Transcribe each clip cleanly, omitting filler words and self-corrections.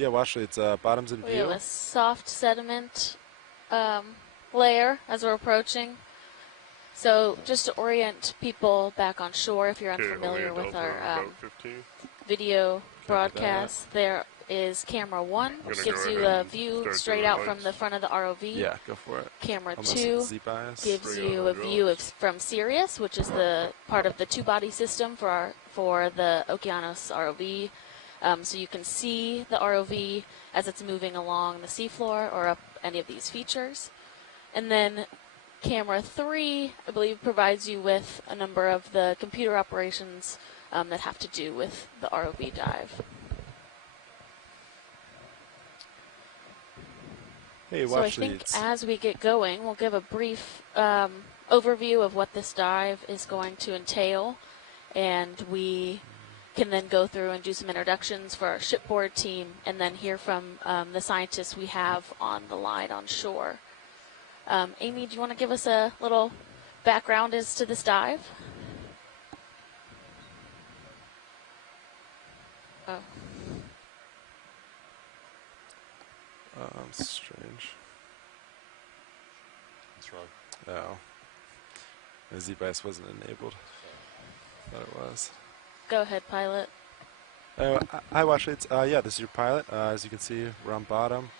Yeah, watch it. It's bottoms in We view. have a soft sediment layer as we're approaching. So just to orient people back on shore, if you're unfamiliar with our video broadcast, there is camera 1, which gives you a view straight out from the front of the ROV. Yeah, go for it. Camera Almost 2 Z-bias. gives you a view from Sirius, which is the part of the two-body system for the Okeanos ROV. So you can see the ROV as it's moving along the seafloor or up any of these features. And then camera 3, I believe, provides you with a number of the computer operations that have to do with the ROV dive. Hey, So I think as we get going, we'll give a brief overview of what this dive is going to entail, and we can then go through and do some introductions for our shipboard team and then hear from the scientists we have on the line on shore. Amy, do you want to give us a little background as to this dive? Oh. Strange. What's wrong? Oh. The Z-bias wasn't enabled. Thought it was. Go ahead, pilot. Hi, Washlades. Yeah, this is your pilot. As you can see, we're on bottom.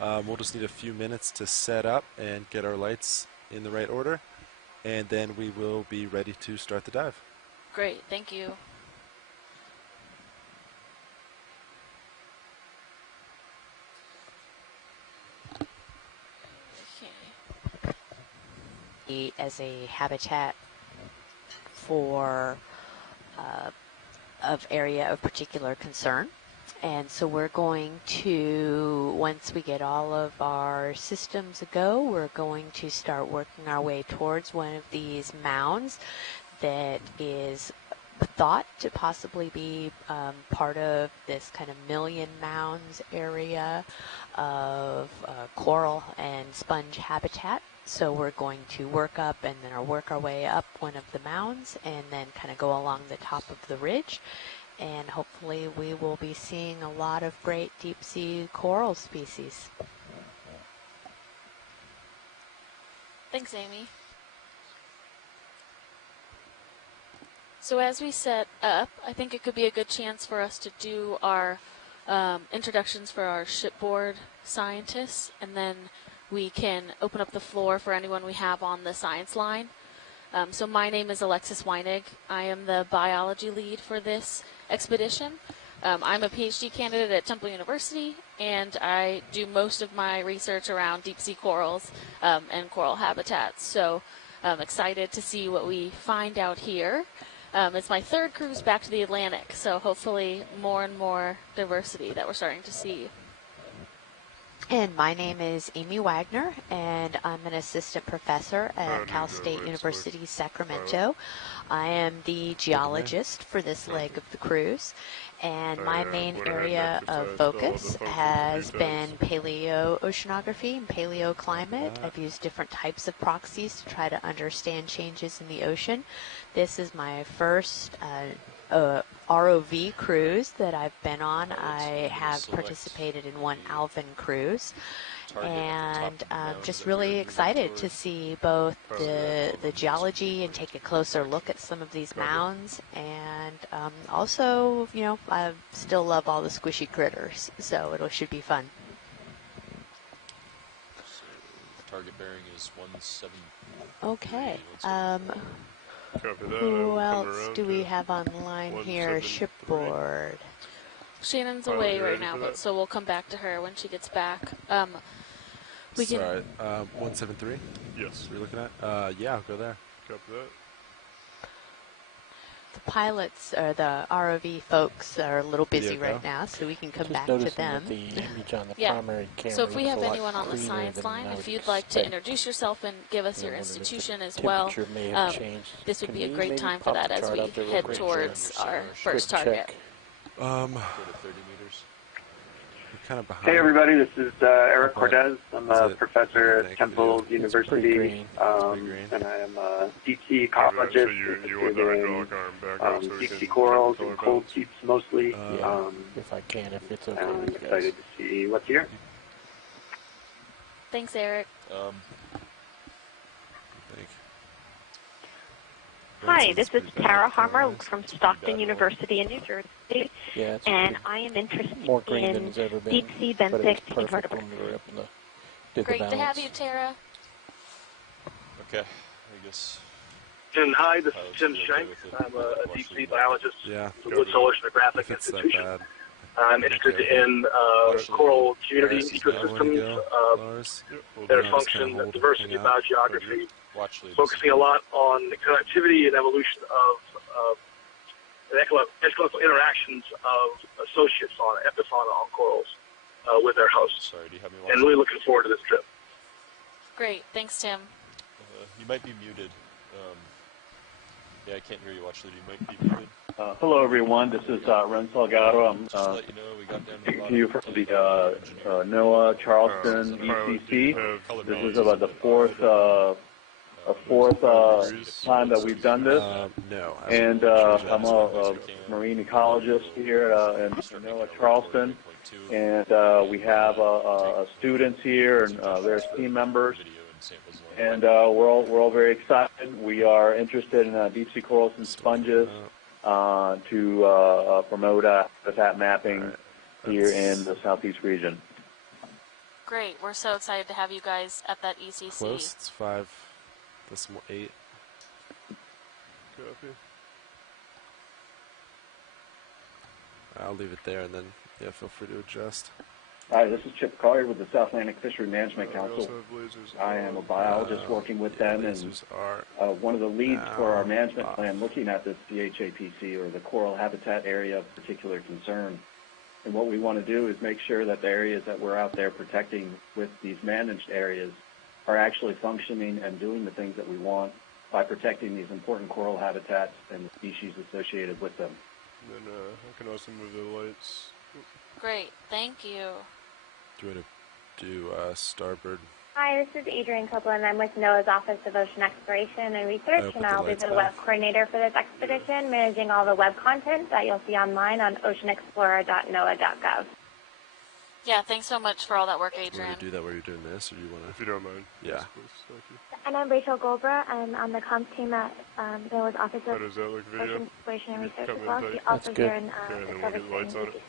We'll just need a few minutes to set up and get our lights in the right order, and then we will be ready to start the dive. Great, thank you. As a habitat for of area of particular concern. And so we're going to, once we get all of our systems a go, we're going to start working our way towards one of these mounds that is thought to possibly be part of this kind of million mounds area of coral and sponge habitat. So we're going to work up and then work our way up one of the mounds and then kind of go along the top of the ridge. And hopefully we will be seeing a lot of great deep sea coral species. Thanks, Amy. So as we set up, I think it could be a good chance for us to do our introductions for our shipboard scientists, and then we can open up the floor for anyone we have on the science line. So my name is Alexis Weinig. I am the biology lead for this expedition. I'm a PhD candidate at Temple University, and I do most of my research around deep sea corals and coral habitats. So I'm excited to see what we find out here. It's my third cruise back to the Atlantic, so hopefully more and more diversity that we're starting to see. And my name is Amy Wagner, and I'm an assistant professor at Cal State University, Sacramento. I am the geologist for this leg of the cruise, and my main area of focus has been paleoceanography and paleoclimate. I've used different types of proxies to try to understand changes in the ocean. This is my first ROV cruise that I've been on. I have participated in one Alvin cruise, and I'm just really excited to see both the geology and take a closer look at some of these mounds, and also, you know, I still love all the squishy critters, so it should be fun. So target bearing is 17. Okay. Copy that. Who else do we have online here? Shipboard. Shannon's away right now, but so we'll come back to her when she gets back. We can. Sorry, 173? Yes. We're looking at? Yeah, I'll go there. Copy that. The pilots or the ROV folks are a little busy right now, so we can come back to them. The image on the Yeah. primary camera So if we have looks a lot anyone on the cleaner science than line, I if would you'd like to expect. introduce yourself and give us your And I wondered if institution the as well, temperature may have changed. this would Can be a you great maybe time for pop that the as chart we up there real head quick? towards our Quick first check. target. Go to 30 meters. You're kind of behind. Hey everybody, this is Eric Okay. Cortez. I'm a professor at Temple University, and I am a deep sea ecologist. So you want the hydraulic arm back up so we deep can sea corals color and cold balance? seeps mostly. If I can, if it's okay I'm with you guys. excited to see what's here. Thanks, Eric. Hi, this is Tara Harmer from Stockton University in New Jersey, Yeah, it's and I am interested more green than in it's ever been. deep-sea But it was benthic perfect invertebrates. when we were up in the did Great the to balance. have you, Tara. Okay, I guess. And hi, this is pilots Tim will be okay Schenk. with it. I'm a Watch deep the sea video. biologist Yeah. at the Woods Oceanographic If it's that Institution. bad. I'm interested in coral community ecosystems Lars. their Just function, kinda hold, diversity, hang out. biogeography, Watch leads. focusing a lot on the connectivity and evolution of the ecological interactions of associate fauna, epifauna on corals with their hosts. Sorry, do you have me watch? And really looking forward to this trip. Great. Thanks, Tim. You might be muted. Yeah, I can't hear you, Watch lead. You might be muted. Hello, everyone. This is Ren Salgado. I'm Just to let you know, we got down to the speaking bottom. to you from the NOAA Charleston ECC. This is about the fourth time that we've done this. No. And I'm a marine ecologist here in NOAA Charleston. And we have students here and various team members. And we're all very excited. We are interested in deep sea corals and sponges to promote habitat mapping here in the southeast region. Great. We're so excited to have you guys at that ECC. Close. It's 5.8. Copy. I'll leave it there, and then yeah, feel free to adjust. Hi, this is Chip Collier with the South Atlantic Fishery Management We also Council. have lasers. I am a biologist working with them, and Lasers are one of the leads for our management off. plan looking at this CHAPC, or the coral habitat area of particular concern. And what we want to do is make sure that the areas that we're out there protecting with these managed areas are actually functioning and doing the things that we want by protecting these important coral habitats and the species associated with them. And then I can also move the lights. Great. Thank you. Do you want to do starboard? Hi, this is Adrienne Copeland. I'm with NOAA's Office of Ocean Exploration and Research, put and the I'll be lights the back. web coordinator for this expedition, managing all the web content that you'll see online on oceanexplorer.noaa.gov. Yeah, thanks so much for all that work, Do you Adrian. want to do that while you're doing this, or do you want If you don't mind. Yeah. Yes, please. Thank you. And I'm Rachel Goldborough. I'm on the comms team at NOAA's Office How of does that look, video? Ocean Exploration and Research Come as in well. tight. She's also That's good. here in Okay, and the then we'll service get lights on it.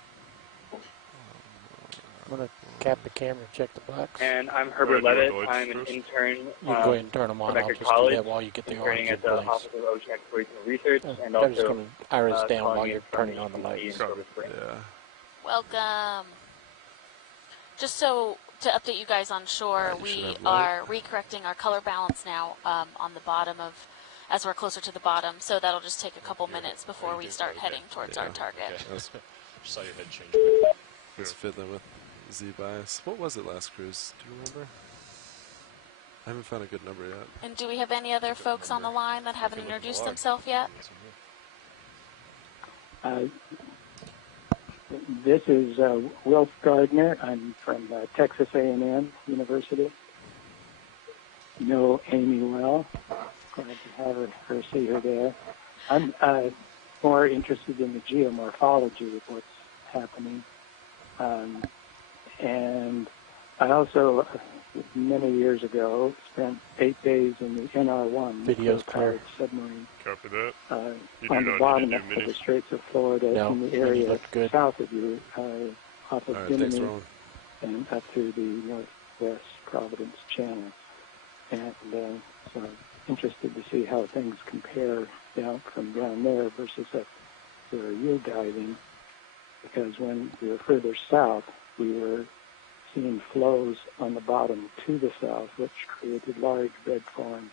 I'm going to cap the camera and check the box. And I'm Alright, Herbert do you Levitt. want the lights I'm an first? intern You can go ahead and turn them on. I'll Rebecca just do College, that while you get the interning orange in at the place. Office of Ocean Exploration and Research, and I'm just also going to iris down calling while in you're from turning on the ECC lights. in Silver Spring. Yeah. Welcome. Just so to update you guys on shore, You should we have light. are recorrecting our color balance now on the bottom of, as we're closer to the bottom. So that'll just take a couple minutes before we start heading towards our target. Okay. Let's, Just saw your head change quickly. let's fiddle with Z-bias. What was it last cruise? Do you remember? I haven't found a good number yet. And do we have any other folks on the line that haven't introduced themselves yet? This is Wilf Gardner. I'm from Texas A&M University. Know Amy well. Glad to have her see her there. I'm more interested in the geomorphology of what's happening. And I also, many years ago, spent 8 days in the NR1, Video's clear. powered submarine, Copy that. You do on the not bottom need to of do the mini. Straits of Florida, No, in the mini area looked good. south of you, off of All right, thanks, Bimini Roland. and up through the northwest Providence Channel. And so I'm interested to see how things compare down from down there versus up where you're diving, because when we were further south, we were seeing flows on the bottom to the south, which created large red form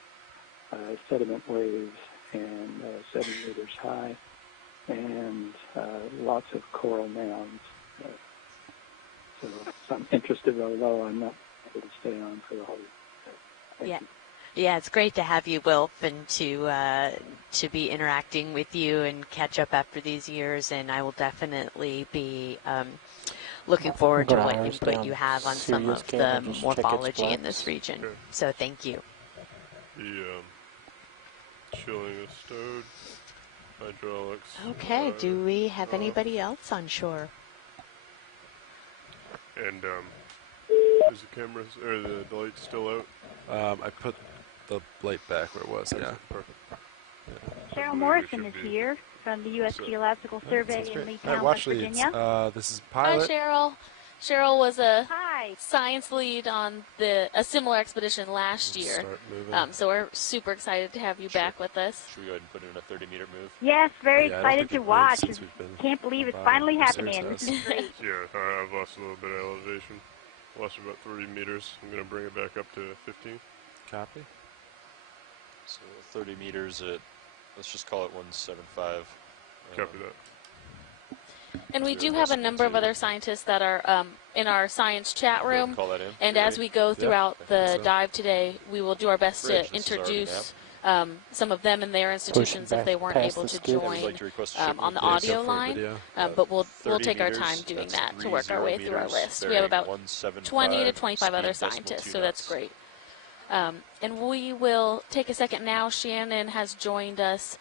sediment waves and 7 meters high, and lots of coral mounds. So I'm interested, although I'm not able to stay on for the whole. Yeah. Yeah, it's great to have you, Wilf, and to be interacting with you and catch up after these years. And I will definitely be looking forward to Gonna what iron input down you have on some serious of the camera, just check its morphology in blacks. this region. Okay. So thank you. The chilling is stowed. Hydraulics. Okay, do we have off. anybody else on shore? And is the cameras or the light still out? I put the light back where it was. Yeah. Perfect. Cheryl believe Morrison it is should be. here from the U.S. So- Geological Survey Sounds in great. Leetown, All right, West Washley, Virginia. this is Hi, Pilot. Cheryl. Cheryl was a Hi. science lead on a similar expedition last year. Start moving. So we're super excited to have you back with us. Should we go ahead and put in a 30-meter move? Yes, very Yeah, I don't excited think to we've moved watch. since we've been Can't believe it's bottom. finally Research happening. has. This is great. Yeah, I've lost a little bit of elevation. Lost about 3 meters. I'm going to bring it back up to 15. Copy. So 30 meters at, let's just call it 175. Copy that. And we Is do there have a possible number of to- other scientists that are in our science chat Go ahead room. and call that in. And You as ready? we go throughout I think the so. dive today, we will do our best Bridge, to this is already introduce some of them and their institutions if back they weren't past able the to skids. I would join like to request a ship on the move, please. audio Go for a line. video. But we'll 30 take our meters, time doing that's that to work our 30 way through our meters, list. We have bearing about 175, 20 to 25 other speed decimal scientists, 2 so that's knots. great. And we will take a second now. Shannon has joined us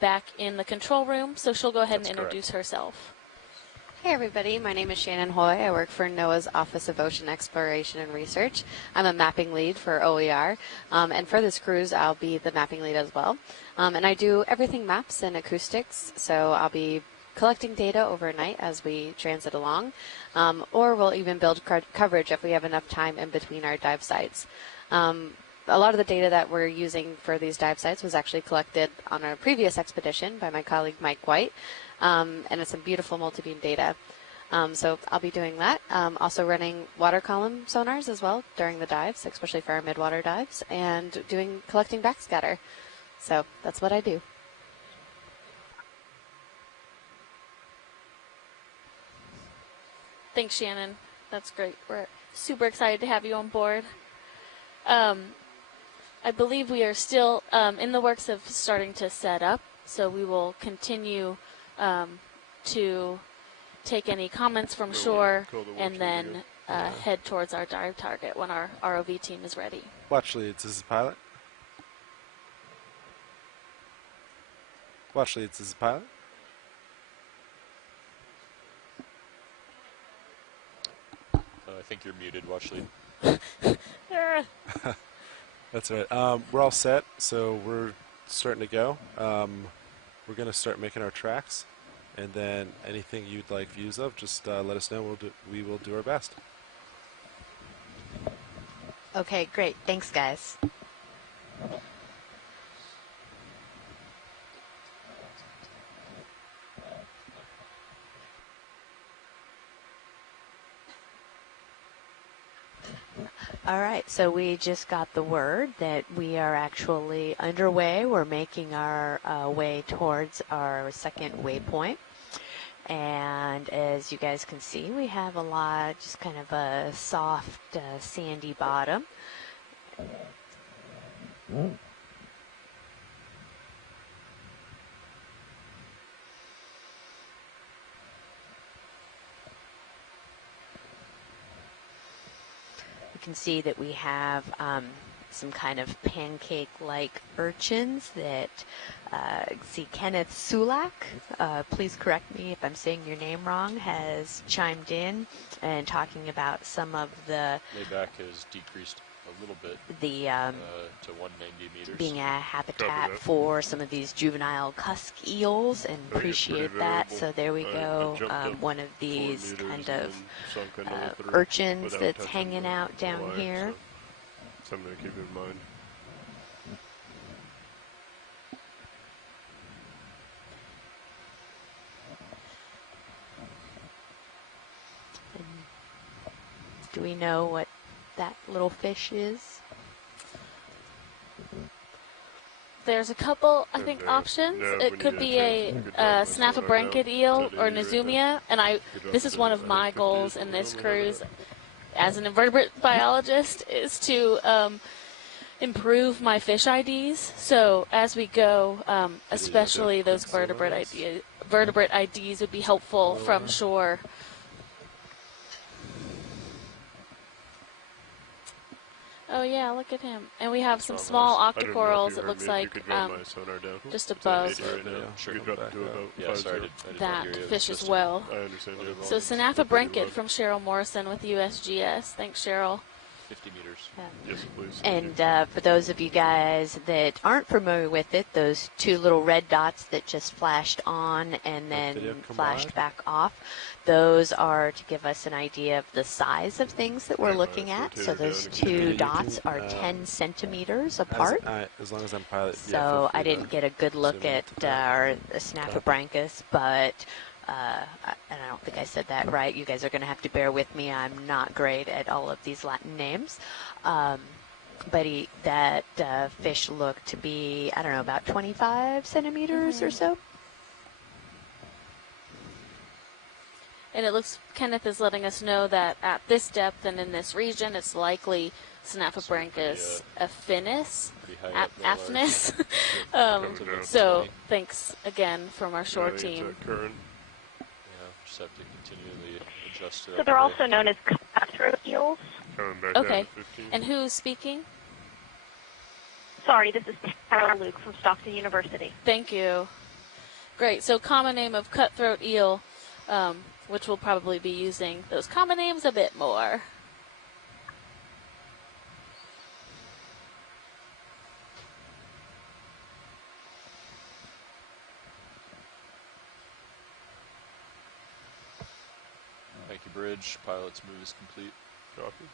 back in the control room, so she'll go ahead That's and introduce herself. Hey everybody, my name is Shannon Hoy. I work for NOAA's Office of Ocean Exploration and Research. I'm a mapping lead for OER, and for this cruise I'll be the mapping lead as well. And I do everything maps and acoustics, so I'll be collecting data overnight as we transit along, or we'll even build coverage if we have enough time in between our dive sites. A lot of the data that we're using for these dive sites was actually collected on a previous expedition by my colleague Mike White, and it's some beautiful multi-beam data. So I'll be doing that. Also running water column sonars as well during the dives, especially for our midwater dives, and collecting backscatter. So that's what I do. Thanks, Shannon. That's great. We're super excited to have you on board. I believe we are still in the works of starting to set up, so we will continue to take any comments from shore and then head towards our dive target when our ROV team is ready. Watch leads. This is Pilot. Watch leads. This is Pilot. I think you're muted, watch lead. That's right. We're all set, so we're starting to go. We're going to start making our tracks, and then anything you'd like views of, just let us know. We will do our best. Okay, great. Thanks, guys. All right, so we just got the word that we are actually underway. We're making our way towards our second waypoint. And as you guys can see, we have a lot, just kind of a soft, sandy bottom. You can see that we have some kind of pancake-like urchins that see Kenneth Sulak, please correct me if I'm saying your name wrong, has chimed in and talking about some of the Layback has decreased a little bit to 190 meters. being a habitat for some of these juvenile cusk eels, and appreciate that. So there we go, one of these kind of urchins that's hanging out down here. Something to keep in mind. Do we know what that little fish is? There's a couple, I think, options. It could be a snaffabranchid eel or Nezumia, and this is one of my goals in this cruise as an invertebrate biologist, is to improve my fish IDs. So as we go, especially those vertebrate IDs would be helpful from shore. Oh yeah, look at him. And we have some That's small I didn't know if octocorals, you it heard looks me. If like, you could drop my sonar down. just It's at above 80 right now. Sure. You could drop it to Back about Yeah, 50. sorry, I did not that hear you. fish Just as a- well. I understand. Other Yeah. So volumes. Sanafa They're pretty Brinket low. from Cheryl Morrison with USGS. Thanks, Cheryl. 50 meters. Yes, please. And for those of you guys that aren't familiar with it, those two little red dots that just flashed on and video then come flashed wide? back off, those are to give us an idea of the size of things that we're Hang on, looking it's at. So rotated those down two again. You dots can, are 10 centimeters As, apart. as long as I'm pilot, yeah, So feel I free didn't to get a good look zoom in at to that. our Snappabranchus, but and I don't think I said that right. You guys are going to have to bear with me. I'm not great at all of these Latin names. But that fish looked to be, I don't know, about 25 centimeters or so. And it looks, Kenneth is letting us know that at this depth and in this region, it's likely Snappabranchus affinis. Pretty high up there, Affinis. Coming down. So thanks again from our Yeah, I shore think it's team. at current. Yeah, just have to continually adjust it. So they're also known as cutthroat eels. Coming back Okay. down to 15. And who's speaking? Sorry, this is Tara Luke from Stockton University. Thank you. Great. So common name of cutthroat eel, which we'll probably be using those common names a bit more. Thank you, Bridge. Pilot's move is complete. Copy.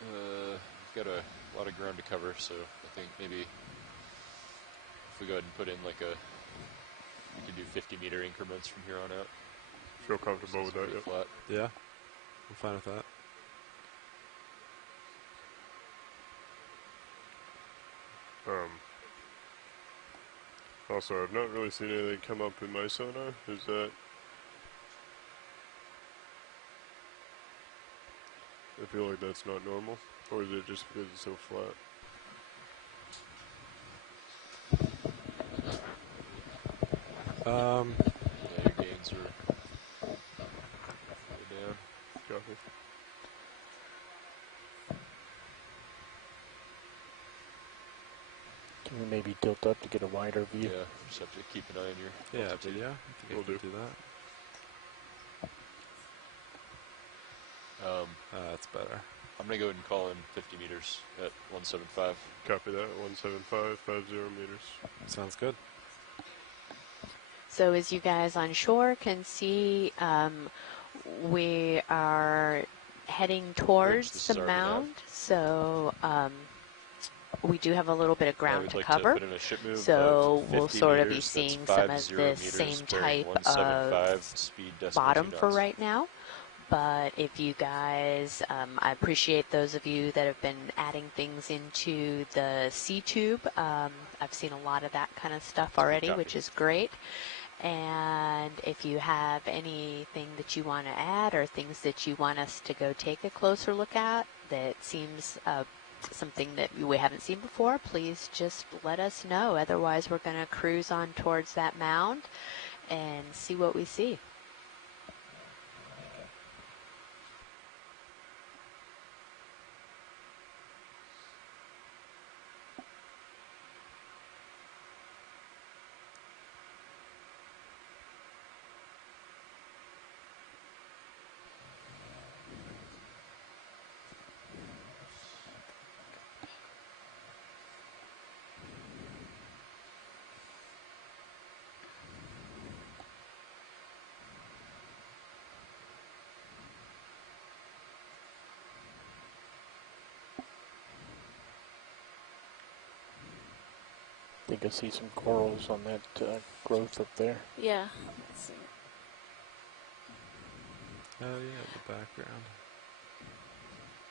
We've got a lot of ground to cover, so I think maybe if we go ahead and put in like we could do 50-meter increments from here on out. Feel comfortable with that, Pretty yep. flat. Yeah, I'm fine with that. Also, I've not really seen anything come up in my sonar. Is that... I feel like that's not normal. Or is it just because it's so flat? Yeah, your gains are way down. Copy. Can we maybe tilt up to get a wider view? Yeah, just have to keep an eye on your Yeah, altitude. yeah, I Will think I do. can do that. That's better. I'm going to go ahead and call in 50 meters at 175. Copy that. 175, 50 meters. Sounds good. So as you guys on shore can see, we are heading towards this the is our nav. mound. So we do have a little bit of ground We'd to like cover. to put in a ship move So of we'll 50 sort of be meters. seeing That's some of 50 the meters, same bearing type 175, of speed decimal bottom 2 for knots. right now. But if you guys, I appreciate those of you that have been adding things into the C-tube. I've seen a lot of that kind of stuff already, Copy. which is great. And if you have anything that you want to add or things that you want us to go take a closer look at that seems something that we haven't seen before, please just let us know. Otherwise, we're going to cruise on towards that mound and see what we see. I think I see some corals on that growth up there. Yeah. Let's see. Oh yeah, the background.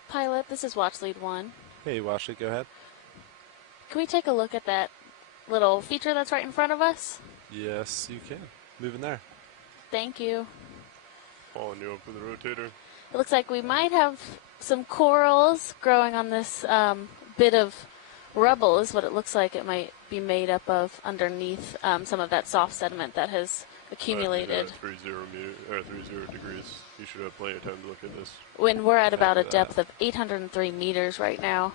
Pilot, this is Watch Lead 1. Hey, Washley, go ahead. Can we take a look at that little feature that's right in front of us? Yes, you can. Move in there. Thank you. Following you up with the rotator. It looks like we might have some corals growing on this bit of rubble is what it looks like it might be made up of underneath some of that soft sediment that has accumulated. 30 degrees. You should have plenty of time to look at this. When we're at about a Copy that. depth of 803 meters right now.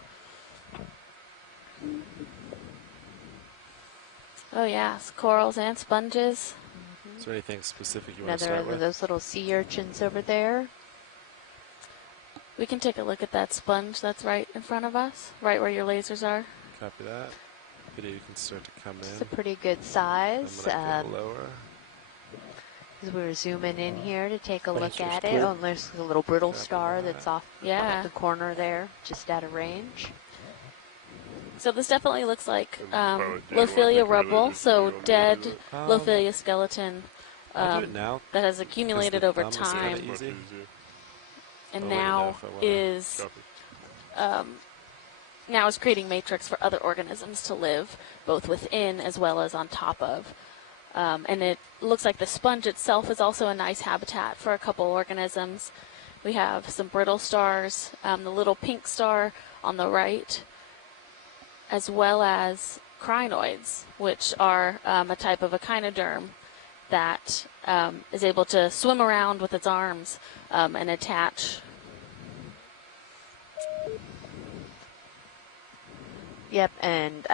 Oh yeah, corals and sponges. Is there anything specific you want to Another start of with? those little sea urchins over there. We can take a look at that sponge that's right in front of us, right where your lasers are. Copy that. Video you can start to come in. It's a pretty good size. I'm gonna go lower. As we're zooming in here to take a look Laser's at it. clear. Oh, and there's a little brittle Copy star that. that's off Yeah. the corner there, just out of range. So this definitely looks like Pilot, do you Lophilia want to rubble, just so do you want me to dead do that? Lophilia skeleton I'll do it now. that has accumulated the over thumb is kinda time easy. Much easier. and I'll let you know now if I wanna is Copy. now is creating matrix for other organisms to live, both within as well as on top of. And it looks like the sponge itself is also a nice habitat for a couple organisms. We have some brittle stars, the little pink star on the right, as well as crinoids, which are a type of echinoderm that is able to swim around with its arms and attach. Yep, and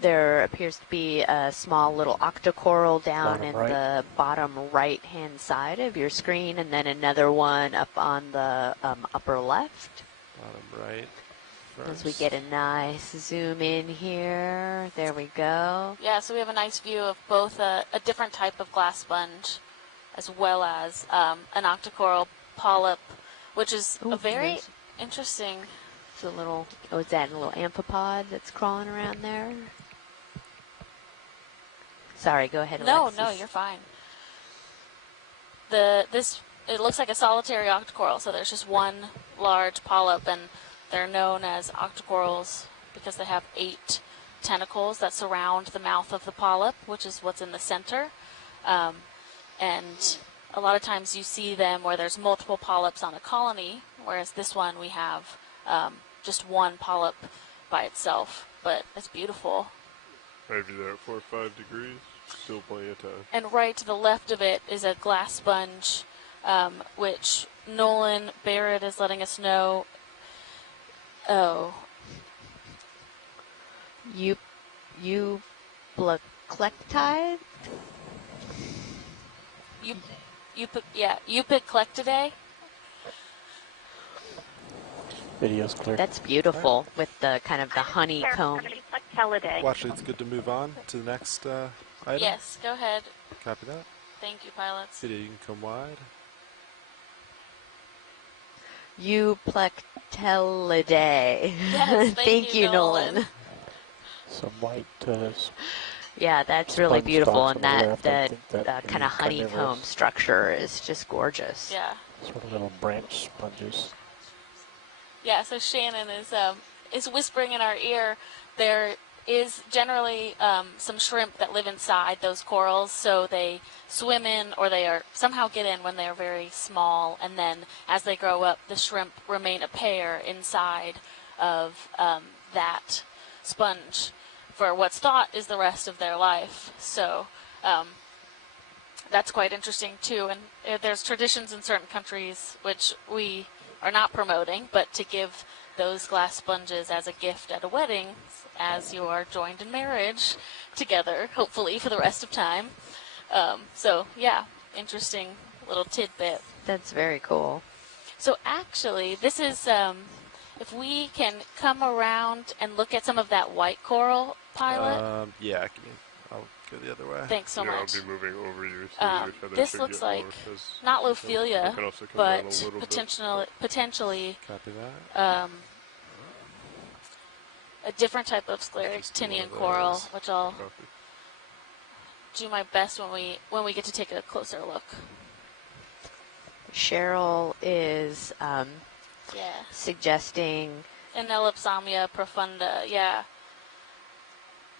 there appears to be a small little octocoral down Bottom in right. the bottom right-hand side of your screen, and then another one up on the upper left. Bottom right. As we get a nice zoom in here. There we go. Yeah, so we have a nice view of both a different type of glass sponge as well as an octocoral polyp, which is Ooh, a very nice. interesting. It's a little, oh, is that a little amphipod that's crawling around there? Sorry, go ahead, No, Alexis. no, you're fine. It looks like a solitary octocoral, so there's just one large polyp, and they're known as octocorals because they have 8 tentacles that surround the mouth of the polyp, which is what's in the center. And a lot of times you see them where there's multiple polyps on a colony, whereas this one we have just one polyp by itself. But it's beautiful. Maybe there at 4 or 5 degrees. Still plenty of time. And right to the left of it is a glass sponge, which Nolan Barrett is letting us know. Oh. Euplectide? Euplectidae. Video's clear. That's beautiful with the kind of the honeycomb. Well, actually, it's good to move on to the next item. Yes, go ahead. Copy that. Thank you, pilots. Video, you can come wide. Euplectellidae. Yes, thank you, Nolan. Some white Yeah, that's really sponge beautiful, stalks and on the that left. I think kind of the honeycomb carnivorous structure is just gorgeous. Yeah. Sort of little branch sponges. Yeah, so Shannon is whispering in our ear. There is generally some shrimp that live inside those corals, so they swim in or they are somehow get in when they are very small, and then as they grow up, the shrimp remain a pair inside of that sponge for what's thought is the rest of their life. So that's quite interesting too. And there's traditions in certain countries which we are not promoting, but to give those glass sponges as a gift at a wedding as you are joined in marriage together, hopefully for the rest of time. So yeah, interesting little tidbit. That's very cool. So actually, this is, if we can come around and look at some of that white coral, pilot. Yeah, I'll go the other way. Thanks so much. I'll be moving over you. This looks like not Lophilia, but potentially Copy that. a different type of scleractinian coral, which I'll do my best when we get to take a closer look. Cheryl is suggesting An Ellipsomia profunda, yeah,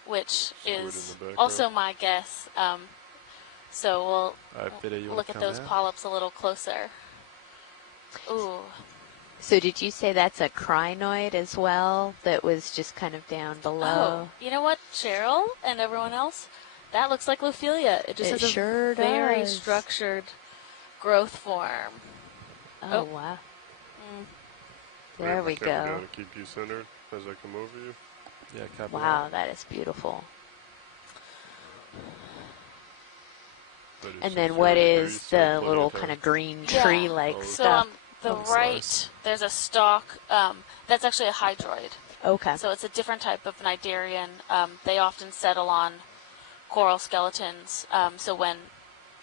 which is also my guess. So we'll look at those polyps a little closer. Ooh. So did you say that's a crinoid as well that was just kind of down below? Oh, you know what, Cheryl and everyone else? That looks like Lophilia. It just has sure a very does. structured growth form. Oh, wow. There we go. Down to keep you centered as I come over you. Yeah, copy Wow, that is beautiful. And then what is the little kind of green tree-like stuff? So on the right, there's a stalk. That's actually a hydroid. Okay. So it's a different type of cnidarian. They often settle on coral skeletons. So when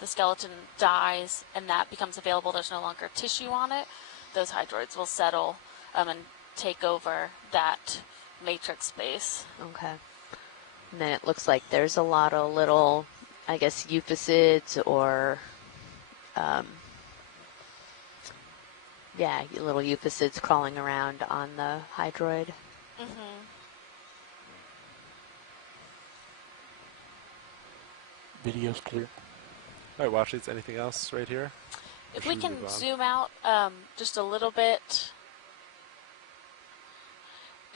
the skeleton dies and that becomes available, there's no longer tissue on it, those hydroids will settle and take over that matrix space. Okay. And then it looks like there's a lot of little, I guess, euphisids or, yeah, little euphisids crawling around on the hydroid. Mm-hmm. Video's clear. All right, watch. Anything else right here? If we can zoom out just a little bit.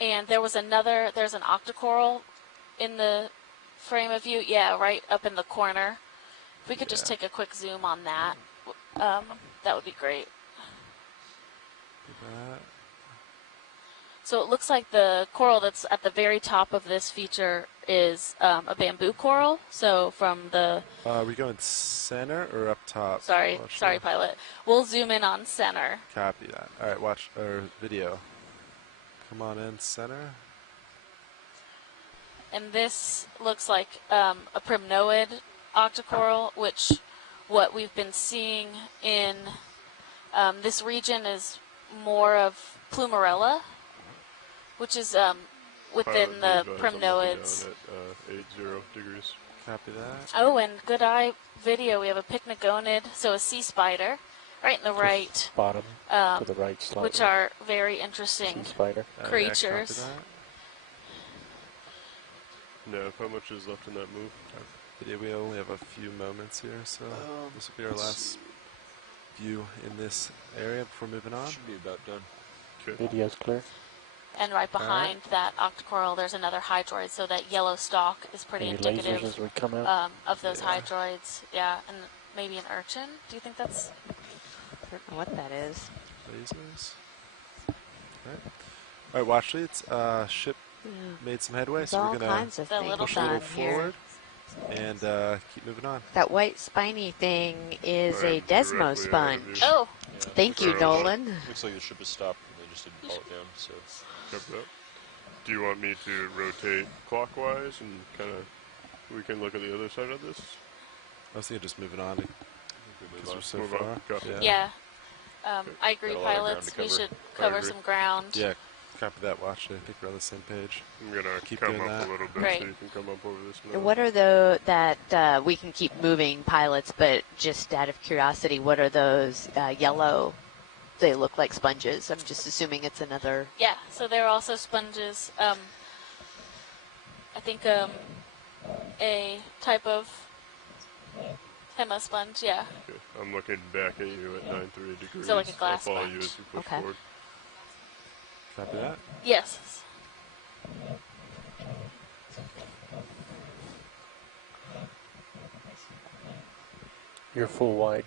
And there's an octocoral in the frame of view. Yeah, right up in the corner. If we could just take a quick zoom on that, that would be great. So it looks like the coral that's at the very top of this feature is a bamboo coral. So from the... are we going center or up top? Sorry, pilot. We'll zoom in on center. Copy that. All right, watch our video. Come on in, center. And this looks like a primnoid octocoral, which what we've been seeing in this region is more of plumarella, which is within the primnoids. At 80 degrees. Copy that. Oh, and good eye video. We have a pycnogonid, so a sea spider, right in the right. Bottom to the right slightly. Which are very interesting sea spider. creatures. No, how much is left in that move? Video. We only have a few moments here, so this will be our last view in this area before moving on. Should be about done. Okay. Video's clear. And right behind that octocoral, there's another hydroid, so that yellow stalk is pretty Any indicative lasers as we come out? Of those hydroids. Yeah, and maybe an urchin. Do you think that's... I don't know what that is. Lasers. All right, watch leads. Ship made some headway, There's so all we're going kinds to of things push a little on here. forward and keep moving on. That white spiny thing is a Desmo sponge. Oh! Yeah. Thank you, Nolan. Looks like the ship has stopped and they just didn't haul it down, so... Do you want me to rotate clockwise and kind of, we can look at the other side of this? I was thinking just moving on because we're so Move far. on. Copy. Yeah. I agree, Got a lot of ground pilots. to We cover. should I cover agree. some ground. Yeah, copy that. Watch it. I think we're on the same page. I'm going to Keep come doing up that. a little bit Great. so you can come up over this now. And what are those that we can keep moving, pilots, but just out of curiosity, what are those yellow? They look like sponges. I'm just assuming it's another. Yeah, so they're also sponges. I think a type of hemosponge, yeah. Okay. I'm looking back at you at 93 degrees. So like a glass I'll follow you sponge. as you push Okay. forward. Copy that. Yes. You're full wide.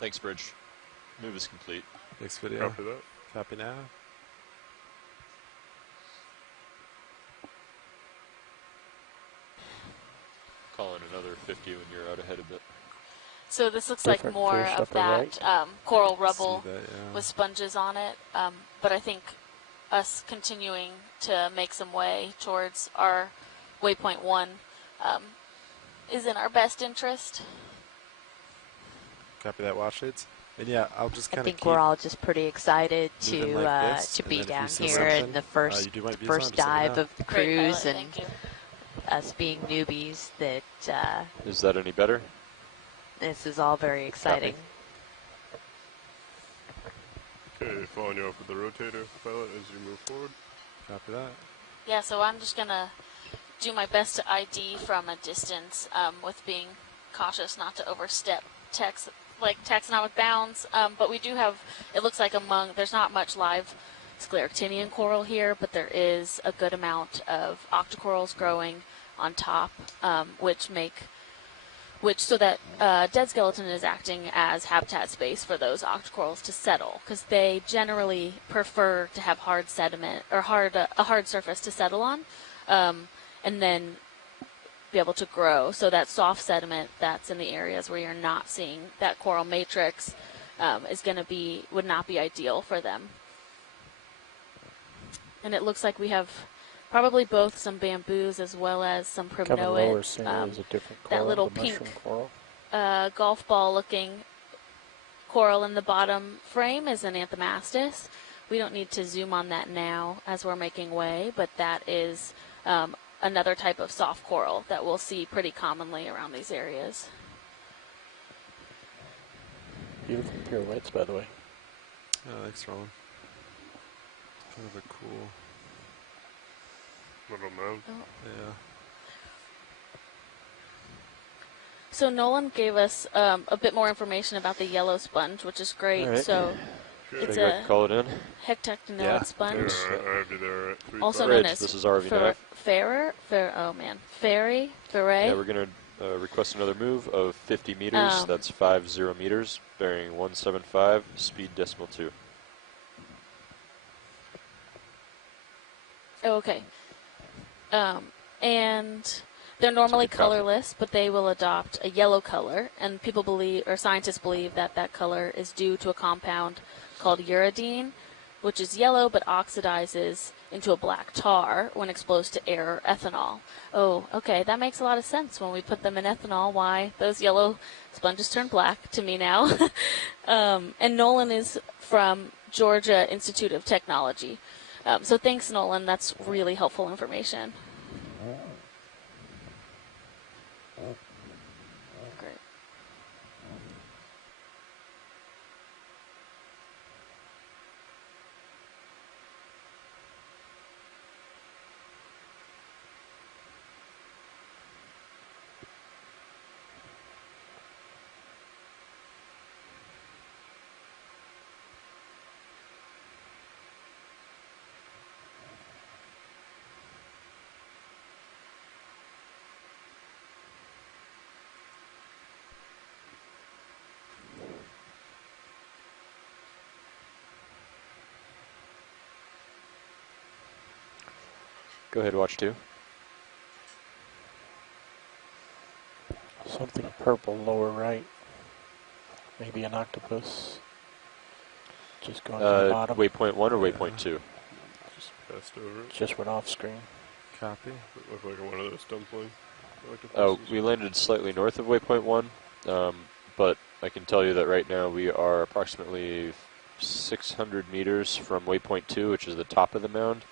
Thanks, Bridge. Move is complete. Next video. Copy that. Copy now. Call in another 50 when you're out ahead a bit. So this looks like Different more fish of upper that right. coral rubble See that, yeah. with sponges on it. But I think us continuing to make some way towards our waypoint 1 is in our best interest. Copy that. Watch leads. And yeah, I'll just I kind of think keep we're all just pretty excited moving to like this, to and be then if you down see here in something, the first you do might be first on, just let me dive know. of the Great, cruise, pilot, and thank you. us being newbies. That Is that any better? this is all very exciting. Okay, following you up with the rotator, pilot, as you move forward. Copy that. Yeah, so I'm just going to do my best to ID from a distance with being cautious not to overstep taxonomic bounds. But we do have, it looks like there's not much live scleractinian coral here, but there is a good amount of octocorals growing on top, so that dead skeleton is acting as habitat space for those octocorals to settle, because they generally prefer to have hard sediment or a hard surface to settle on. and then be able to grow. So that soft sediment that's in the areas where you're not seeing that coral matrix would not be ideal for them. And it looks like we have probably both some bamboos as well as some primnoid. Is a different coral, that little the pink coral. golf ball looking coral in the bottom frame is an anthomastus. We don't need to zoom on that now as we're making way, but that is another type of soft coral that we'll see pretty commonly around these areas. Beautiful pirouettes, by the way. Oh, thanks, Roland. Kind of a cool little mound. Oh. Yeah. So Nolan gave us a bit more information about the yellow sponge, which is great. All right. So it's a call it in. hectectinoid sponge. I'd be there at 3. Also known as this is ROV Ferry. Yeah, we're going to request another move of 50 meters. That's 50 meters, bearing 175, speed decimal 2. Okay. And they're normally colorless, but they will adopt a yellow color, and people believe, or scientists believe, that that color is due to a compound called uridine, which is yellow but oxidizes into a black tar when exposed to air or ethanol. Oh, okay, that makes a lot of sense. When we put them in ethanol, why those yellow sponges turn black to me now. And Nolan is from Georgia Institute of Technology. So thanks, Nolan. That's really helpful information. Great. Go ahead, watch 2. Something purple lower right. Maybe an octopus. Just going to the bottom. Waypoint 1 or waypoint 2? Just passed over it. Just went off screen. Copy. It looked like one of those dumpling octopuses. Oh, we landed slightly north of waypoint 1, but I can tell you that right now we are approximately 600 meters from waypoint 2, which is the top of the mound.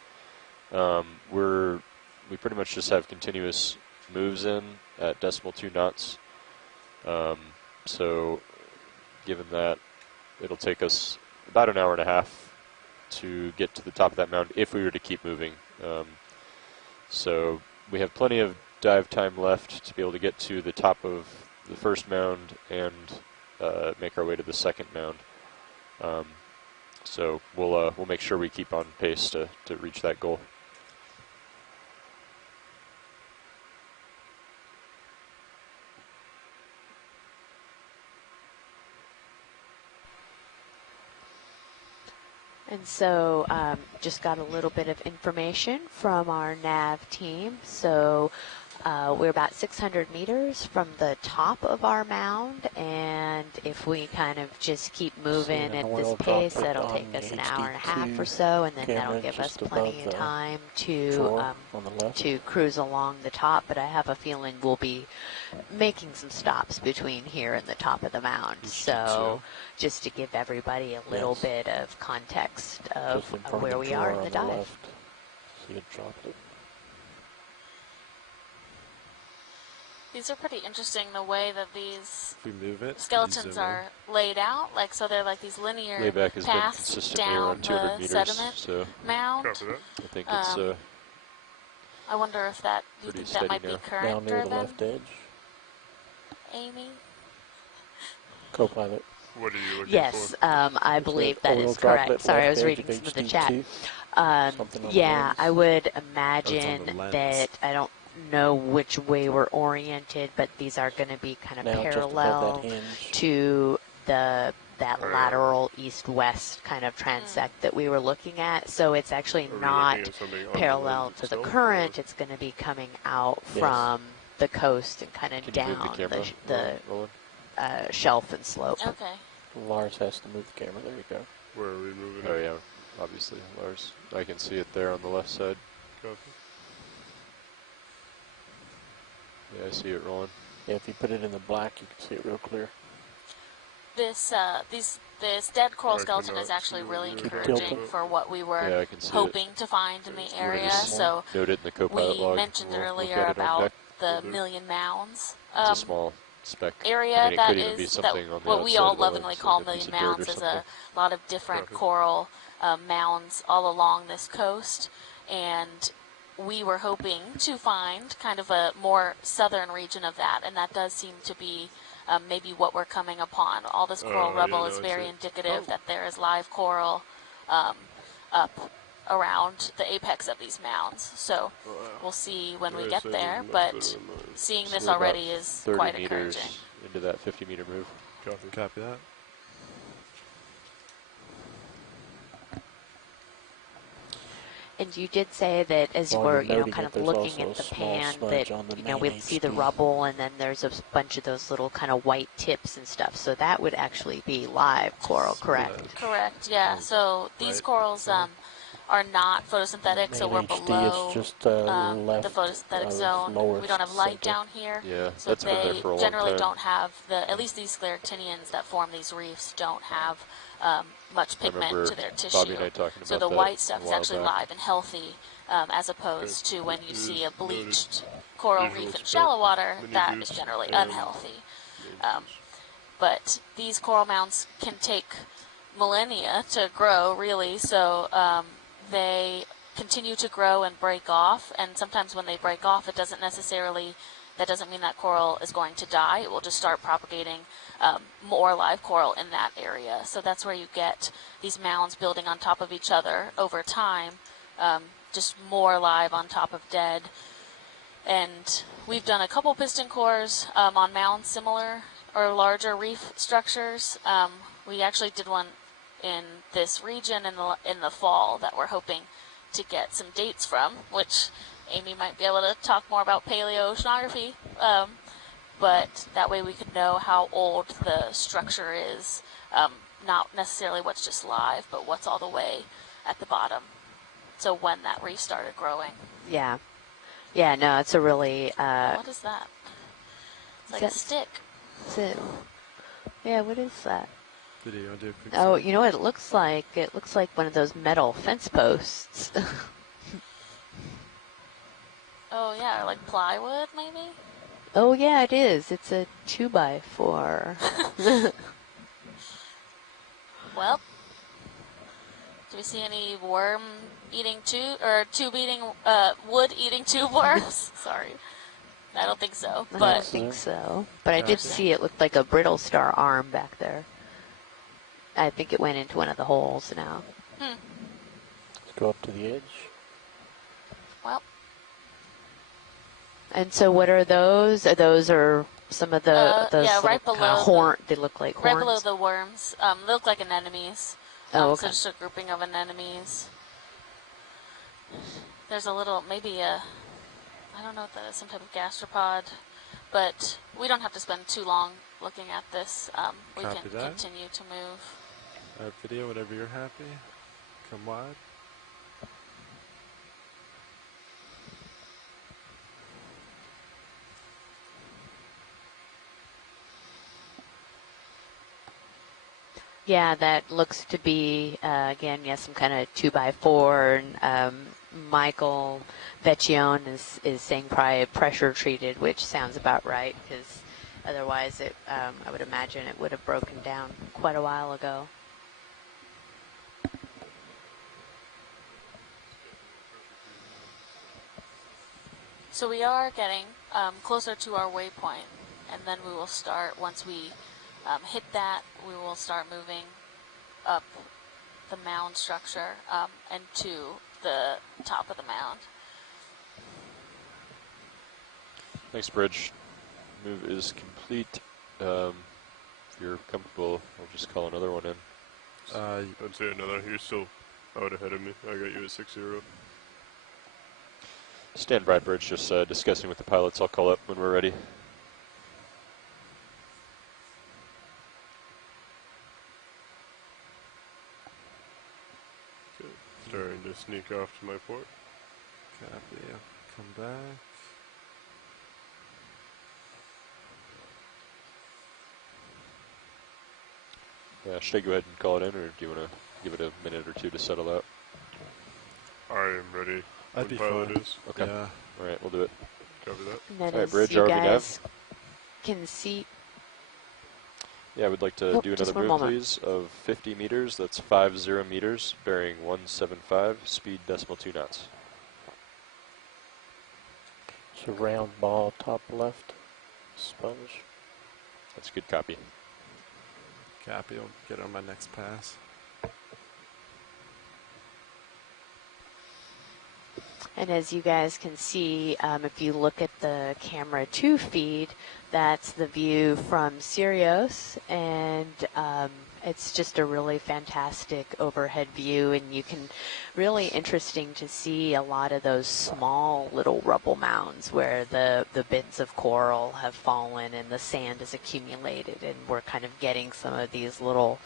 We pretty much just have continuous moves in at decimal 2 knots. So given that, it'll take us about an hour and a half to get to the top of that mound if we were to keep moving. So we have plenty of dive time left to be able to get to the top of the first mound and make our way to the second mound. So we'll make sure we keep on pace to reach that goal. And so just got a little bit of information from our nav team. So we're about 600 meters from the top of our mound, and if we kind of just keep moving at this pace, that'll take us an hour and a half or so, and then that'll give us plenty of time to cruise along the top. But I have a feeling we'll be making some stops between here and the top of the mound. So just to give everybody a little bit of context of where we are in the dive. See it dropped it. These are pretty interesting, the way that these skeletons are laid out. Like, so they're like these linear Layback has been paths consistently down around 200 the meters, sediment so mound. I think it's I wonder if that, do you think that might be current down near driven? the left edge. Amy? Co-pilot. What are you looking Yes, I believe that is correct. Sorry, I was reading some of the chat. Yeah, I would imagine that, I don't know which way we're oriented, but these are going to be kind of parallel to the that lateral east-west kind of transect that we were looking at. So it's actually not parallel to the current. It's going to be coming out from the coast and kind of down the shelf and slope. Okay. Lars has to move the camera. There you go. Where are we moving? Oh yeah, obviously, Lars. I can see it there on the left side. Copy. Yeah, I see it rolling. Yeah, if you put it in the black, you can see it real clear. This dead coral skeleton is actually really encouraging for what we were hoping to find in the area. So note it in the co-pilot we log. mentioned We'll earlier about the million mounds. It's a small speck. Area I mean, that could even be is something on the what we all outside of the lovingly lens, call like a piece million of dirt or mounds. There's a something. lot of different coral mounds all along this coast, and we were hoping to find kind of a more southern region of that, and that does seem to be maybe what we're coming upon. All this coral rubble is very indicative that there is live coral up around the apex of these mounds. So we'll see when we get there, but seeing this already is quite encouraging. Into that 50-meter move. Copy that. And you did say that as you were, kind of looking at the pan, that, we'd see the rubble, and then there's a bunch of those little kind of white tips and stuff. So that would actually be live coral, correct? Correct, yeah. So these corals are not photosynthetic, so we're below the photosynthetic zone. We don't have light down here, yeah, so that's been there they for a long generally time. don't have at least these scleractinians that form these reefs don't have much pigment to their tissue. So the white stuff is actually live and healthy, as opposed to when you see a bleached coral reef in shallow water, that is generally unhealthy. But these coral mounds can take millennia to grow, really, so they continue to grow and break off, and sometimes when they break off, that doesn't mean that coral is going to die. It will just start propagating more live coral in that area. So that's where you get these mounds building on top of each other over time, just more live on top of dead. And we've done a couple piston cores on mounds similar or larger reef structures. We actually did one in this region in the fall that we're hoping to get some dates from, which Amy might be able to talk more about paleoceanography, but that way we could know how old the structure is, not necessarily what's just live, but what's all the way at the bottom. So when that reef started growing. Yeah. Yeah, no, it's a really... what is that? It's like a stick. Yeah, what is that? Video, you want to do a quick Oh, you know what it looks like? It looks like one of those metal fence posts. Oh, yeah, or like plywood, maybe? Oh, yeah, it is. It's a 2x4. Well, do we see any worm-eating tube-eating, wood-eating tube worms? Sorry. I don't think so. I don't think so. But I did see it looked like a brittle star arm back there. I think it went into one of the holes now. Let's go up to the edge. Well. And so what are those? Those are some of those right below kind of horn. They look like horns. Right below the worms. They look like anemones. Oh, okay. So just a grouping of anemones. There's a little, maybe I don't know if that is some type of gastropod, but we don't have to spend too long looking at this. We can continue to move. Video, whenever you're happy. Come wide. Yeah, that looks to be, again, some kind of 2x4. And, Michael Vecchione is saying probably pressure treated, which sounds about right, because otherwise I would imagine it would have broken down quite a while ago. So we are getting closer to our waypoint, and then we will start, once we hit that, we will start moving up the mound structure and to the top of the mound. Thanks, Bridge. Move is complete. If you're comfortable, I'll just call another one in. I'd say another. You're still out ahead of me. I got you at 6-0. Stand by, Bridge. Just discussing with the pilots. I'll call up when we're ready. Okay. Starting to sneak off to my port. Copy. I'll come back. Should I go ahead and call it in, or do you want to give it a minute or two to settle out? I am ready. I'd be pilot fine. is. Okay. Yeah. All right, we'll do it. Copy that. And then All right, as Bridge, you ROV guys nav. can see, Yeah, we'd like to Oh, do just another one move, moment. please, of 50 meters. That's 50 meters, bearing 175, speed decimal 2 knots. It's a round ball, top left, sponge. That's a good copy. Copy. I'll get on my next pass. and as you guys can see, if you look at the camera 2 feed, that's the view from Sirius, and it's just a really fantastic overhead view, and you can really interesting to see a lot of those small little rubble mounds where the bits of coral have fallen and the sand is accumulated, and we're kind of getting some of these little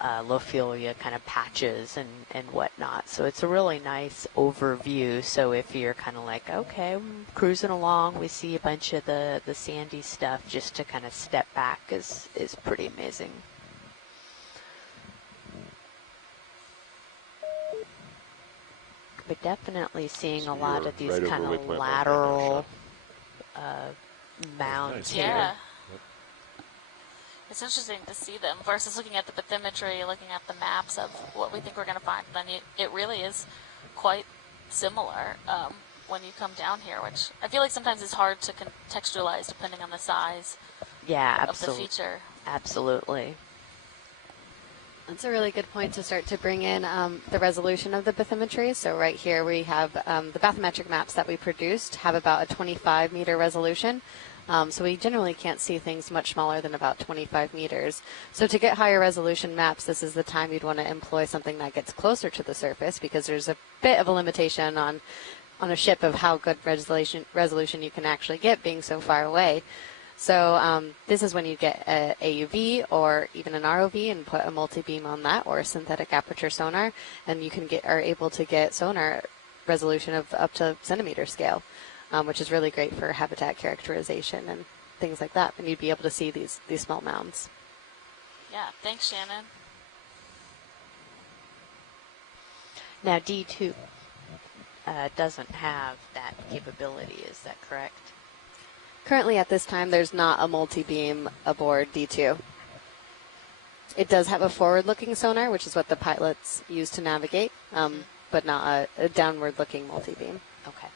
Lophilia kind of patches and whatnot. So it's a really nice overview. So if you're kind of like, okay, I'm cruising along, we see a bunch of the sandy stuff, just to kind of step back is pretty amazing. We're definitely seeing So a lot you're of these right over kind of waypoint mark right now, lateral Sean. mounds Nice. here. Yeah. It's interesting to see them versus looking at the bathymetry, looking at the maps of what we think we're going to find. Then it really is quite similar when you come down here, which I feel like sometimes is hard to contextualize depending on the size Yeah, of the feature. Absolutely. That's a really good point to start to bring in the resolution of the bathymetry. So right here we have the bathymetric maps that we produced have about a 25 meter resolution. So we generally can't see things much smaller than about 25 meters. So to get higher resolution maps, this is the time you'd want to employ something that gets closer to the surface, because there's a bit of a limitation on a ship of how good resolution you can actually get being so far away. So this is when you get a AUV or even an ROV and put a multi-beam on that, or a synthetic aperture sonar, and you can are able to get sonar resolution of up to centimeter scale, which is really great for habitat characterization and things like that. And you'd be able to see these small mounds. Yeah, thanks, Shannon. Now D2 doesn't have that capability, is that correct? Currently at this time, there's not a multi-beam aboard D2. It does have a forward-looking sonar, which is what the pilots use to navigate, but not a downward-looking multi-beam. Okay.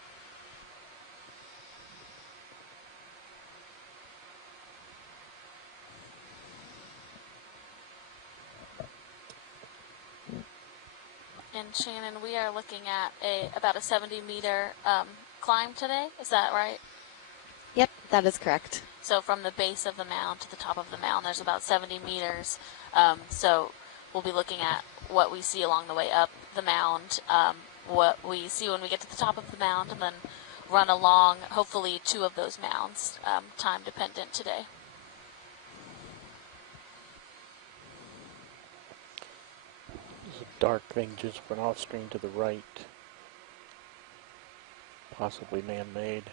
And Shannon, we are looking at about a 70-meter climb today. Is that right? Yep, that is correct. So from the base of the mound to the top of the mound, there's about 70 meters. So we'll be looking at what we see along the way up the mound, what we see when we get to the top of the mound, and then run along, hopefully, 2 of those mounds, time dependent today. There's a dark thing just went off screen to the right. Possibly man-made.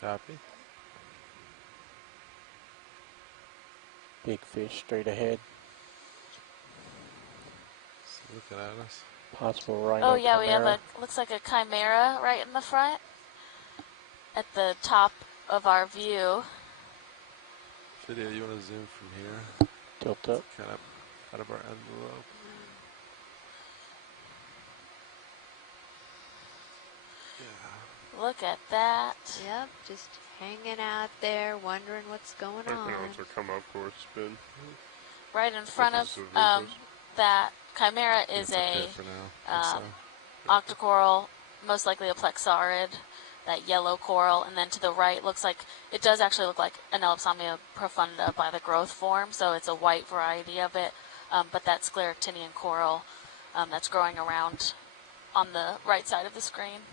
Copy. Big fish straight ahead. It's looking at us. Possible rhino. Oh yeah, we have chimera. looks like a chimera right in the front, at the top of our view. Video, you want to zoom from here? Tilt up. Kind of out of our envelope. Look at that. Yep, just hanging out there, wondering what's going I on. can also come up for a spin. Right in front of This is the vehicles. that chimera is That's okay a for now. octocoral, most likely a plexaurid, that yellow coral, and then to the right looks like, it does actually look like an Elipsomia profunda by the growth form, so it's a white variety of it, but that scleractinian coral that's growing around on the right side of the screen.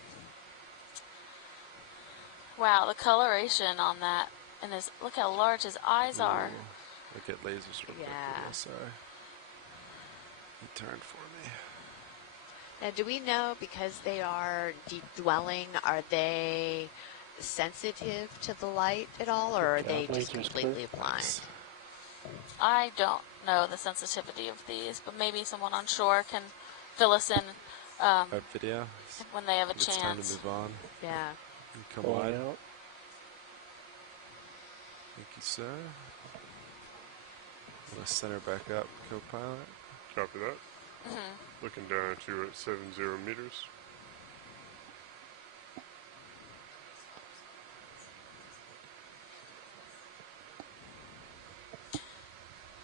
Wow, the coloration on that, and look how large his eyes are. Look at lasers real quick. Yeah. Sorry. He turned for me. Now, do we know, because they are deep dwelling, are they sensitive to the light at all, or are they just completely blind? I don't know the sensitivity of these, but maybe someone on shore can fill us in video when they have a it's chance. Time to move on. Yeah. You come wide. Thank you, sir. I'm going to center back up, co-pilot. Copy that. Looking down at you at 70 meters.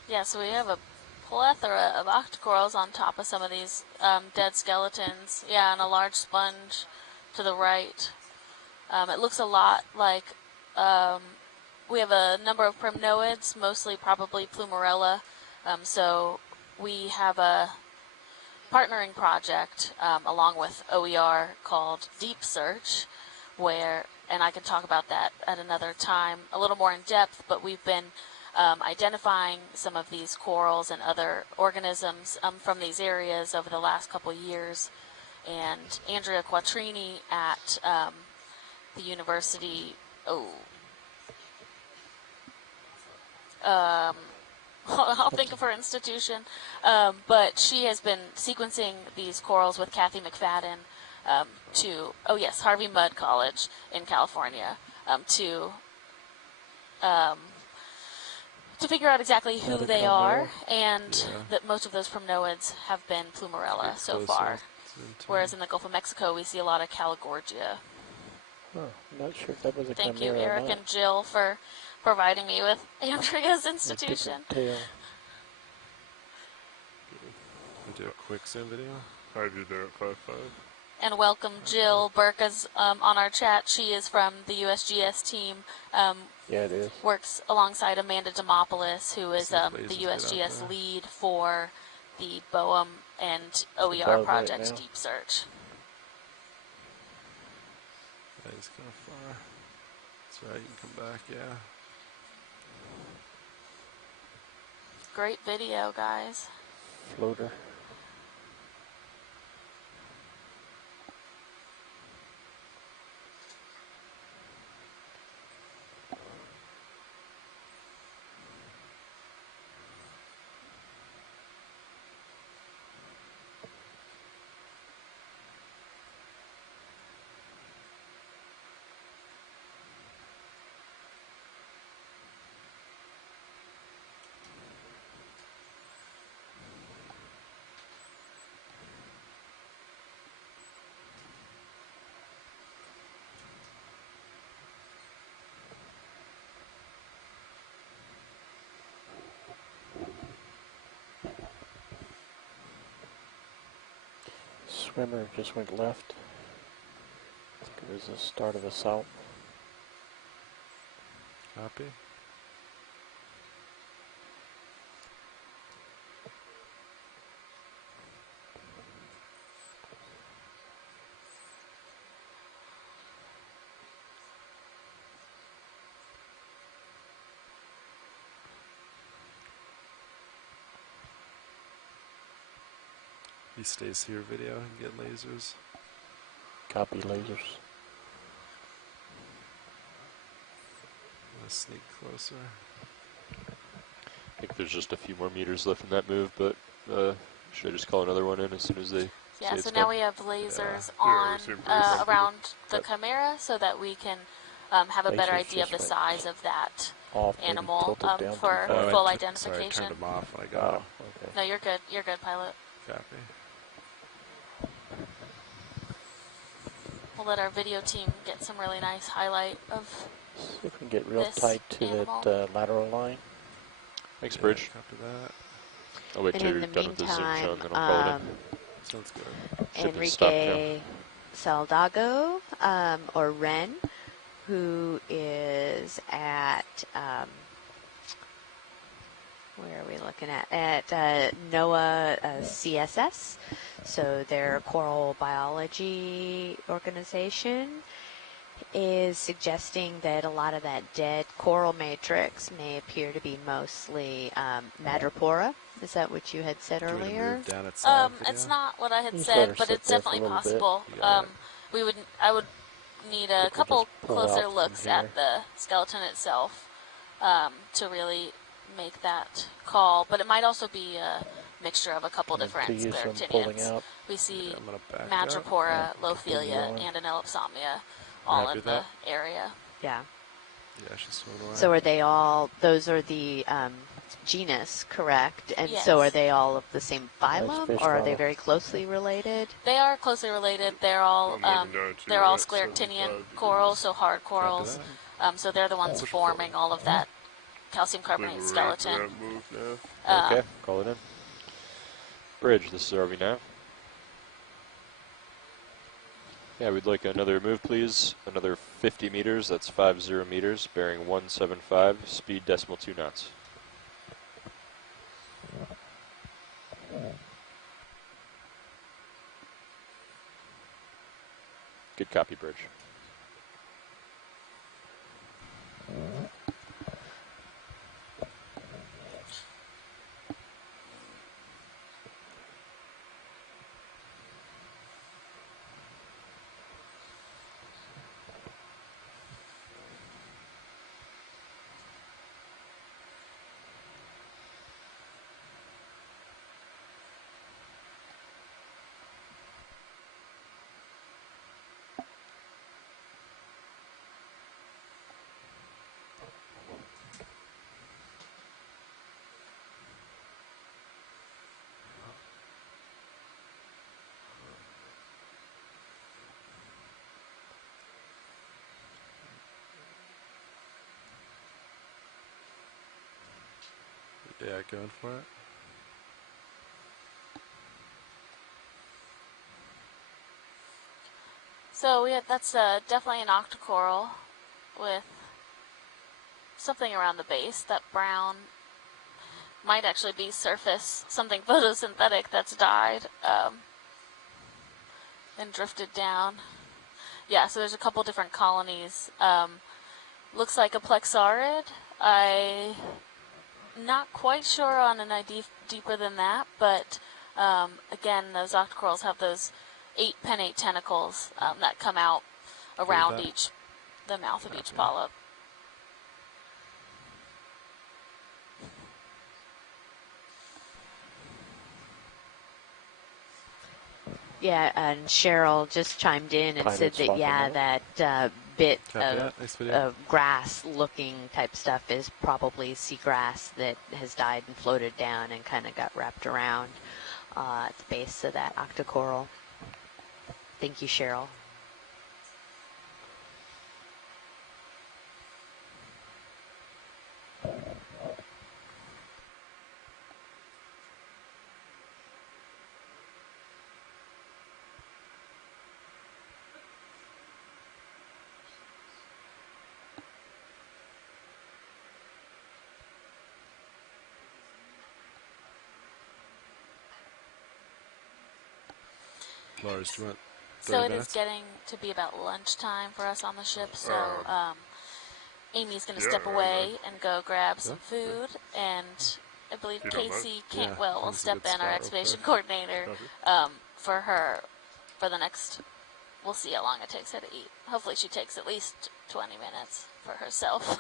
Yeah, so we have a plethora of octocorals on top of some of these dead skeletons. Yeah, and a large sponge to the right. It looks a lot like we have a number of primnoids, mostly probably Plumarella. So we have a partnering project along with OER called Deep Search, where, and I can talk about that at another time a little more in depth, but we've been identifying some of these corals and other organisms from these areas over the last couple of years. And Andrea Quattrini at the university, I'll think of her institution, but she has been sequencing these corals with Kathy McFadden Harvey Mudd College in California, to figure out exactly who they are, and that most of those primnoids have been Plumarella so far. Whereas in the Gulf of Mexico, we see a lot of Calagorgia. Oh, I'm not sure if that was a Thank you, chimera or Eric not. and Jill, for providing me with Andrea's institution. Tail. We'll do a quick zoom video. I do there at 5.5. And welcome Jill Burkas on our chat. She is from the USGS team. Yeah, it is. Works alongside Amanda Demopoulos, who is the USGS lead for the BOEM and OER project right Deep Search. That is kind of far. That's right, you can come back, yeah. Great video, guys. Floater. Swimmer just went left. I think it was the start of a salt. Copy. He stays here video and get lasers. Copy lasers. Let's sneak closer. I think there's just a few more meters left in that move, but should I just call another one in as soon as they Yeah, say so it's now done? we have lasers on around the Chimera so that we can have a better idea of the size of that animal for full identification. Sorry, I turned them off when I got them. Okay. No, you're good. You're good, pilot. Copy. We'll let our video team get some really nice highlight of See if we can get real this tight to animal. that lateral line. Thanks, Bridge. Copy that. I'll wait And till in you're the done with the zoom, meantime, John, then I'll call it in. Sounds good. Shipping stop now. Enrique Saldago, or Ren, who is at, where are we looking at? At NOAA CSS, so their coral biology organization is suggesting that a lot of that dead coral matrix may appear to be mostly madrepora. Is that what you had said earlier? It's not what I had said, but it's definitely possible. I would need a couple closer looks at the skeleton itself to really make that call. But it might also be a mixture of a couple different scleractinians. We see madrepora, lophelia, and an elipsomnia all in the area. Yeah. Yeah, she's swimming away. So are they all, those are the genus, correct? And yes. So are they all of the same phylum, or are they very closely related? They are closely related. They're all scleractinian corals, so hard corals. So they're the ones forming all of that calcium carbonate skeleton. Okay, call it in. Bridge, this is ROV now. Yeah, we'd like another move, please. Another 50 meters, that's 50 meters, bearing 175, speed decimal 2 knots. Good copy, Bridge. Yeah, going for it. So that's definitely an octocoral with something around the base. That brown might actually be surface, something photosynthetic that's died and drifted down. Yeah, so there's a couple different colonies. Looks like a plexaurid. I'm not quite sure on an ID deeper than that, but again, those octocorals have those 8 pennate tentacles that come out around the mouth of each polyp. Yeah, and Cheryl just chimed in and said that, yeah, that bit of grass-looking type stuff is probably seagrass that has died and floated down and kind of got wrapped around at the base of that octocoral. Thank you, Cheryl. Lars, do you want 30 So it minutes? is getting to be about lunchtime for us on the ship, so Amy's going to step away and go grab some food, and I believe Casey Cantwell will step in, our excavation coordinator, for the next, we'll see how long it takes her to eat. Hopefully she takes at least 20 minutes for herself.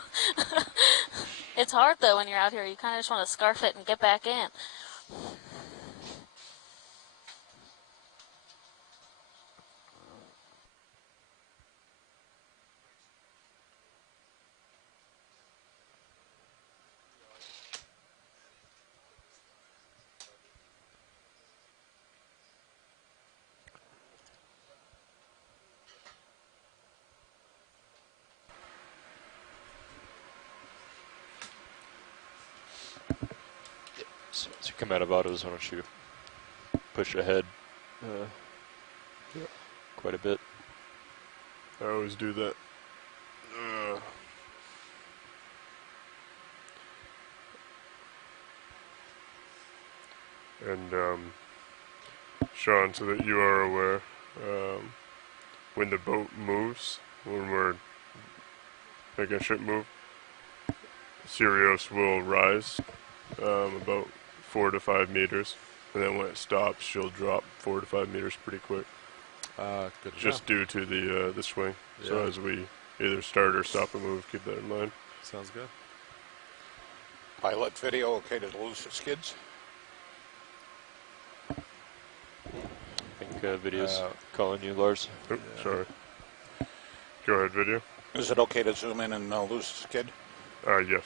It's hard, though, when you're out here. You kind of just want to scarf it and get back in. So once you come out of autos, why don't you push ahead quite a bit. I always do that. And Sean, so that you are aware, when the boat moves, when we're making a ship move, Sirius will rise about 4 to 5 meters, and then when it stops, she'll drop 4 to 5 meters pretty quick. Good Just due to the swing. Yeah. So as we either start or stop a move, keep that in mind. Sounds good. Pilot video okay to lose the skids? I think video's calling you, Lars. Oops, sorry. Go ahead, video. Is it okay to zoom in and lose the skid? Yes.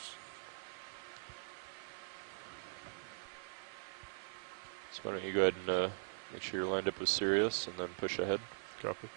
So why don't you go ahead and make sure you're lined up with Sirius and then push ahead. Copy.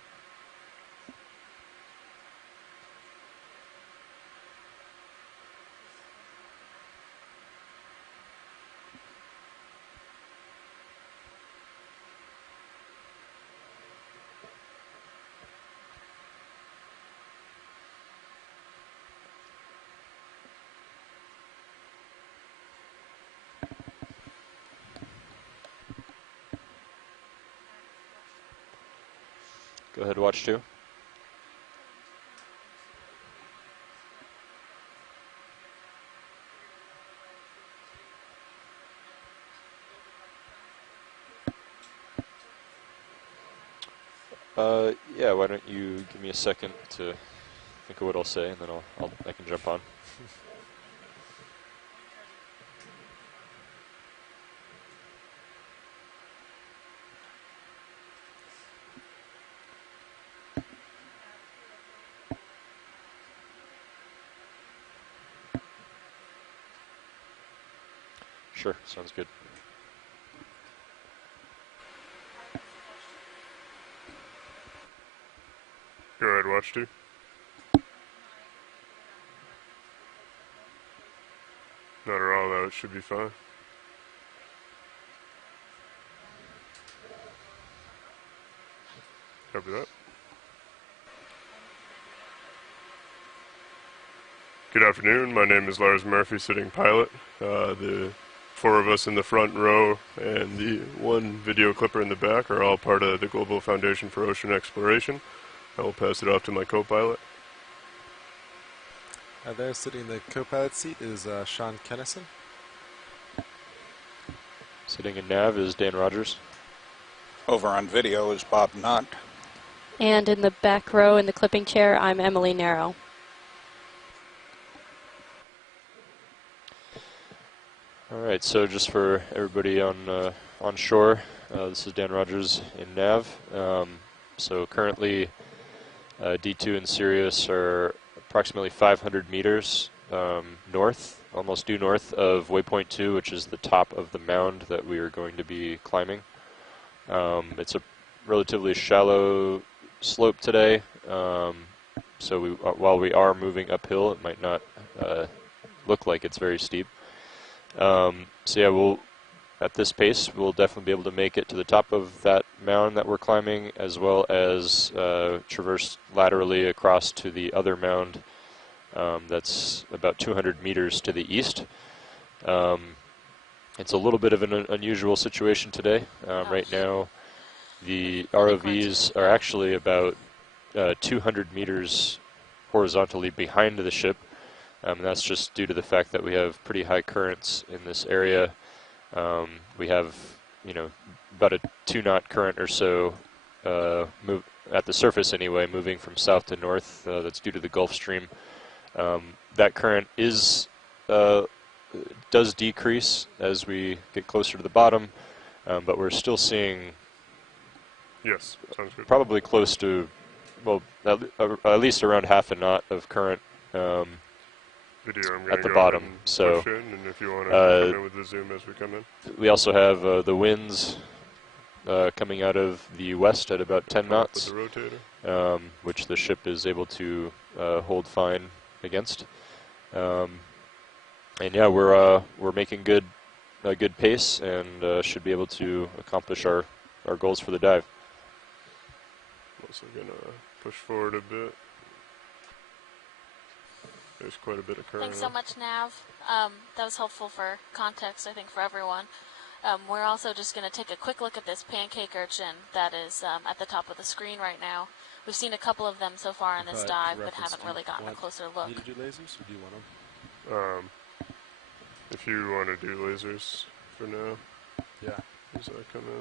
Go ahead, watch 2. Yeah, why don't you give me a second to think of what I'll say, and then I can jump on. Sure, sounds good. Go ahead, watch 2. Not at all, though. It should be fine. Copy that. Good afternoon. My name is Lars Murphy, sitting pilot. The 4 of us in the front row and the 1 video clipper in the back are all part of the Global Foundation for Ocean Exploration. I will pass it off to my co-pilot. There, sitting in the co-pilot seat, is Sean Kennison. Sitting in nav is Dan Rogers. Over on video is Bob Knott. And in the back row in the clipping chair, I'm Emily Narrow. All right, so just for everybody on shore, this is Dan Rogers in nav. So currently, D2 and Sirius are approximately 500 meters north, almost due north of waypoint 2, which is the top of the mound that we are going to be climbing. It's a relatively shallow slope today, so while we are moving uphill, it might not look like it's very steep. So yeah, at this pace, we'll definitely be able to make it to the top of that mound that we're climbing, as well as traverse laterally across to the other mound that's about 200 meters to the east. It's a little bit of an unusual situation today. Right now, the ROVs are actually about 200 meters horizontally behind the ship. That's just due to the fact that we have pretty high currents in this area. We have, about a 2-knot current or so at the surface anyway, moving from south to north. That's due to the Gulf Stream. That current does decrease as we get closer to the bottom, but we're still seeing Yes, sounds good. probably close to, well, at least around half a knot of current Video, I'm at the go bottom. ahead and So push in, and if you want to come in with the zoom as we come in. we also have the winds coming out of the west at about 10 knots, With the rotator. which the ship is able to hold fine against. And yeah, we're making good pace and should be able to accomplish our goals for the dive. So we're gonna push forward a bit. There's quite a bit of current. Thanks so much, Nav. That was helpful for context, I think, for everyone. We're also just going to take a quick look at this pancake urchin that is at the top of the screen right now. We've seen a couple of them so far in this dive, but haven't really gotten a closer look. Need to do lasers, or do you want them? If you want to do lasers for now. Yeah. As I come in.